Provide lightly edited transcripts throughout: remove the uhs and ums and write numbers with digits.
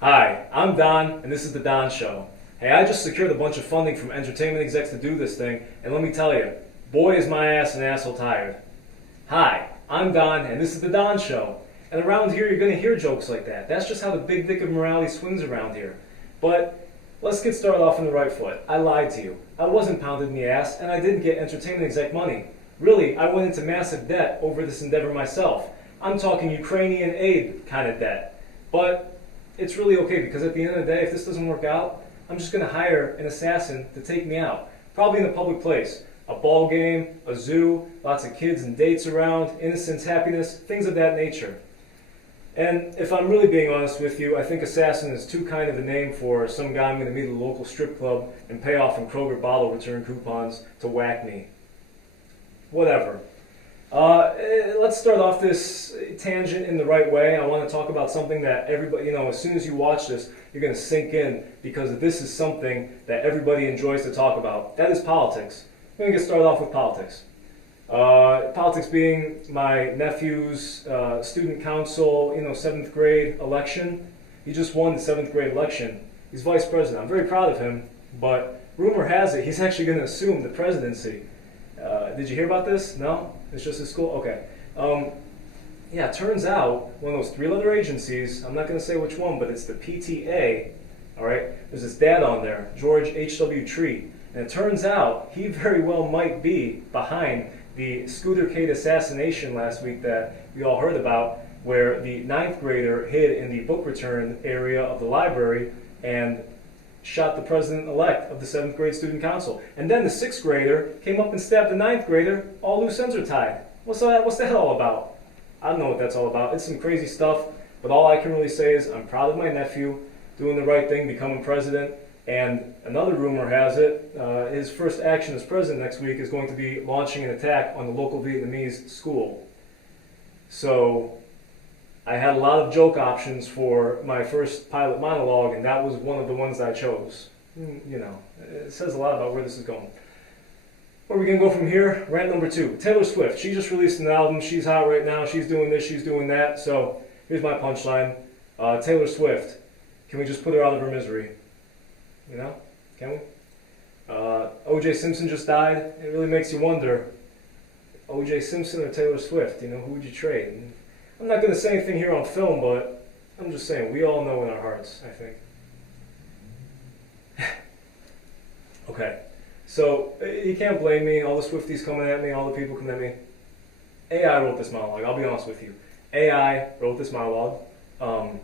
Hi, I'm Don, and this is The Don Show. Hey, I just secured a bunch of funding from entertainment execs to do this thing, and let me tell you, boy is my ass an asshole tired. Hi, I'm Don, and this is The Don Show. And around here, you're going to hear jokes like that. That's just how the big dick of morality swings around here. But let's get started off on the right foot. I lied to you. I wasn't pounded in the ass, and I didn't get entertainment exec money. Really, I went into massive debt over this endeavor myself. I'm talking Ukrainian aid kind of debt. But it's really okay because at the end of the day, if this doesn't work out, I'm just going to hire an assassin to take me out. Probably in a public place. A ball game, a zoo, lots of kids and dates around, innocence, happiness, things of that nature. And if I'm really being honest with you, I think assassin is too kind of a name for some guy I'm going to meet at a local strip club and pay off in Kroger bottle return coupons to whack me. Whatever. Let's start off this tangent in the right way. I want to talk about something that everybody, as soon as you watch this, you're going to sink in because this is something that everybody enjoys to talk about. That is politics. I'm going to get started off with politics. Politics being my nephew's student council, 7th grade election. He just won the 7th grade election. He's vice president. I'm very proud of him, but rumor has it he's actually going to assume the presidency. Did you hear about this? No? It's just a school? Okay. Yeah, it turns out one of those 3-letter agencies, I'm not going to say which one, but it's the PTA, all right? There's this dad on there, George H.W. Tree, and it turns out he very well might be behind the Scooter Cade assassination last week that we all heard about, where the 9th grader hid in the book return area of the library and shot the president-elect of the 7th grade student council. And then the 6th grader came up and stabbed the 9th grader. All loose ends are tied. What's that all about? I don't know what that's all about. It's some crazy stuff, but all I can really say is I'm proud of my nephew doing the right thing, becoming president. And another rumor has it, his first action as president next week is going to be launching an attack on the local Vietnamese school. So I had a lot of joke options for my first pilot monologue, and that was one of the ones I chose. It says a lot about where this is going. Where are we going to go from here? Rant number 2. Taylor Swift. She just released an album. She's hot right now. She's doing this. She's doing that. So here's my punchline. Taylor Swift. Can we just put her out of her misery? Can we? O.J. Simpson just died. It really makes you wonder, O.J. Simpson or Taylor Swift? Who would you trade? I'm not going to say anything here on film, but I'm just saying, we all know in our hearts, I think. Okay, so you can't blame me, all the Swifties coming at me, all the people coming at me. AI wrote this monologue, I'll be honest with you. AI wrote this monologue. Allen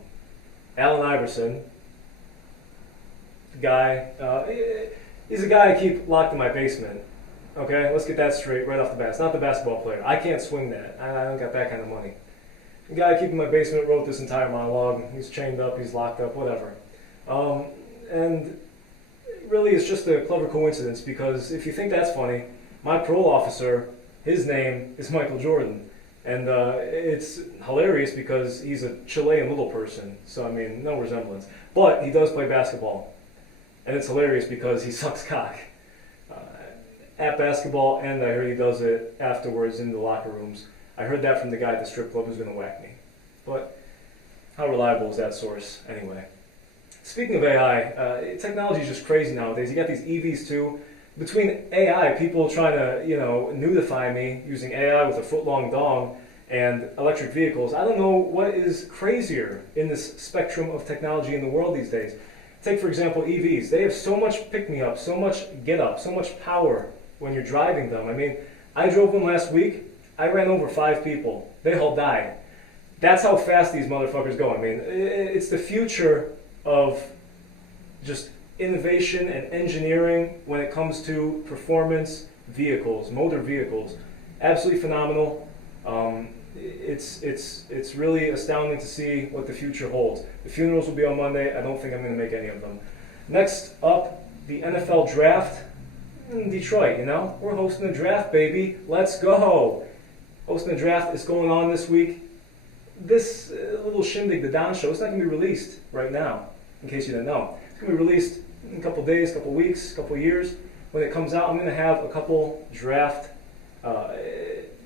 Iverson, the guy, he's a guy I keep locked in my basement. Okay, let's get that straight right off the bat. It's not the basketball player. I can't swing that. I don't got that kind of money. The guy I keep in my basement wrote this entire monologue. He's chained up, he's locked up, whatever. And really it's just a clever coincidence because if you think that's funny, my parole officer, his name is Michael Jordan. And it's hilarious because he's a Chilean little person. So, no resemblance. But he does play basketball. And it's hilarious because he sucks cock at basketball, and I heard he does it afterwards in the locker rooms. I heard that from the guy at the strip club who's going to whack me. But how reliable is that source anyway? Speaking of AI, technology is just crazy nowadays. You got these EVs too. Between AI, people trying to, nudify me using AI with a foot-long dong and electric vehicles. I don't know what is crazier in this spectrum of technology in the world these days. Take, for example, EVs. They have so much pick-me-up, so much get-up, so much power when you're driving them. I drove one last week. I ran over 5 people. They all died. That's how fast these motherfuckers go. It's the future of just innovation and engineering when it comes to performance vehicles, motor vehicles. Absolutely phenomenal. It's really astounding to see what the future holds. The funerals will be on Monday. I don't think I'm going to make any of them. Next up, the NFL draft in Detroit. We're hosting a draft, baby. Let's go. Hosting a draft is going on this week. This little shindig, the Don Show, it's not going to be released right now, in case you didn't know. It's going to be released in a couple days, couple weeks, couple years. When it comes out, I'm going to have a couple draft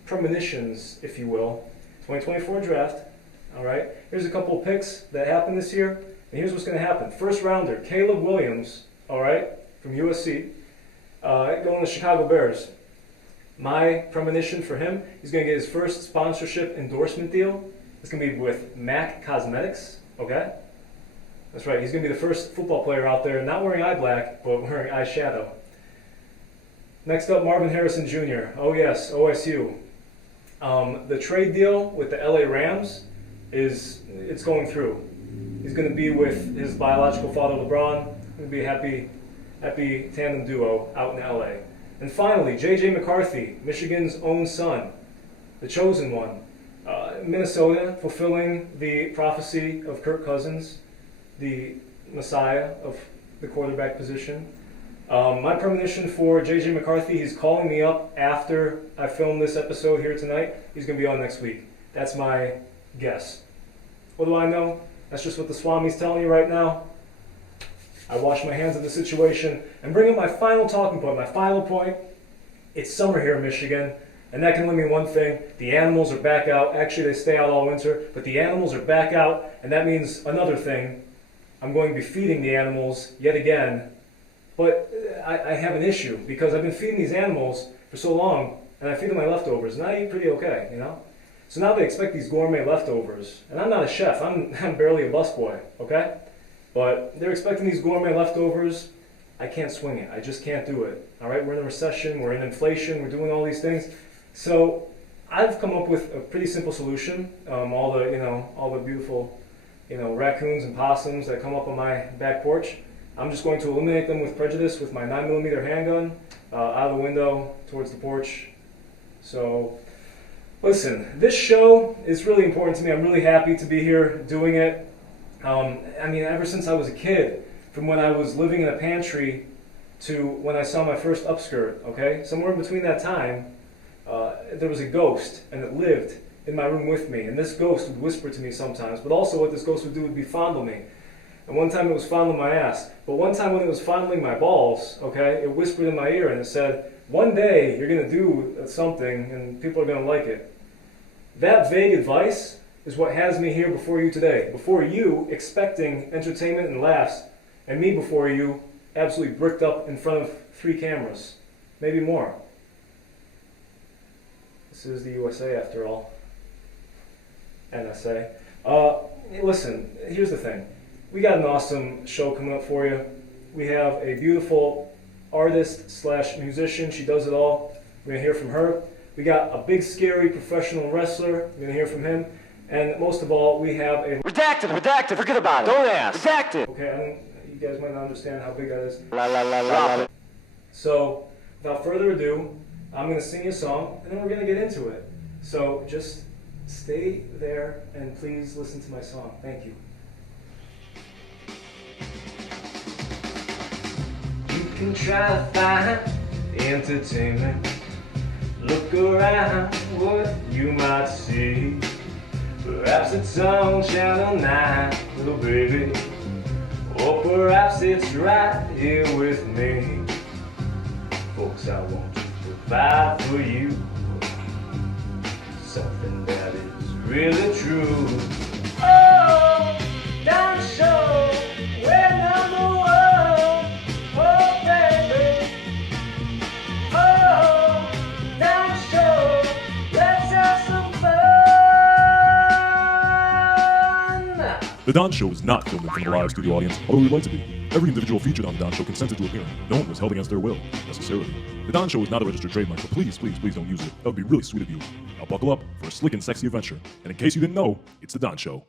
premonitions, if you will. 2024 draft. All right. Here's a couple picks that happened this year. And here's what's going to happen. First rounder, Caleb Williams, all right, from USC, going to Chicago Bears. My premonition for him, he's going to get his first sponsorship endorsement deal. It's going to be with MAC Cosmetics, okay? That's right, he's going to be the first football player out there not wearing eye black, but wearing eyeshadow. Next up, Marvin Harrison Jr. Oh yes, OSU. The trade deal with the LA Rams it's going through. He's going to be with his biological father, LeBron. It's going to be a happy tandem duo out in LA. And finally, J.J. McCarthy, Michigan's own son, the chosen one. Minnesota, fulfilling the prophecy of Kirk Cousins, the messiah of the quarterback position. My premonition for J.J. McCarthy, he's calling me up after I film this episode here tonight. He's going to be on next week. That's my guess. What do I know? That's just what the Swami's telling you right now. I wash my hands of the situation and bring up my final talking point. My final point, it's summer here in Michigan, and that can only mean one thing. The animals are back out. Actually, they stay out all winter, but the animals are back out, and that means another thing. I'm going to be feeding the animals yet again, but I have an issue because I've been feeding these animals for so long, and I feed them my leftovers, and I eat pretty okay, you know? So now they expect these gourmet leftovers, and I'm not a chef. I'm barely a busboy, okay? But they're expecting these gourmet leftovers. I can't swing it. I just can't do it. All right, we're in a recession. We're in inflation. We're doing all these things. So I've come up with a pretty simple solution. All the beautiful, raccoons and possums that come up on my back porch. I'm just going to eliminate them with prejudice with my 9mm handgun out of the window towards the porch. So listen, this show is really important to me. I'm really happy to be here doing it. Ever since I was a kid, from when I was living in a pantry to when I saw my first upskirt, okay? Somewhere in between that time, there was a ghost, and it lived in my room with me. And this ghost would whisper to me sometimes, but also what this ghost would do would be fondle me. And one time it was fondling my ass. But one time when it was fondling my balls, okay, it whispered in my ear and it said, one day you're going to do something and people are going to like it. That vague advice is what has me here before you today. Before you, expecting entertainment and laughs, and me before you, absolutely bricked up in front of 3 cameras. Maybe more. This is the USA after all. NSA. Listen, here's the thing. We got an awesome show coming up for you. We have a beautiful artist/musician. She does it all. We're going to hear from her. We got a big, scary professional wrestler. We're going to hear from him. And most of all, we have a... Redacted, forget about it. Don't ask. Redacted. Okay, you guys might not understand how big that is. La. So, without further ado, I'm going to sing you a song, and then we're going to get into it. So, just stay there, and please listen to my song. Thank you. You can try to find entertainment. Look around what you might see. Perhaps it's on Channel 9, little baby. Or perhaps it's right here with me. Folks, I want to provide for you something that is really true. Oh, Don Show, we're number one. Oh, baby. Oh, Don Show, let's have some fun. The Don Show is not filmed in front of a live studio audience, although we'd like to be. Every individual featured on The Don Show consented to appearing. No one was held against their will, necessarily. The Don Show is not a registered trademark, so please don't use it. That would be really sweet of you. Now buckle up for a slick and sexy adventure. And in case you didn't know, it's The Don Show.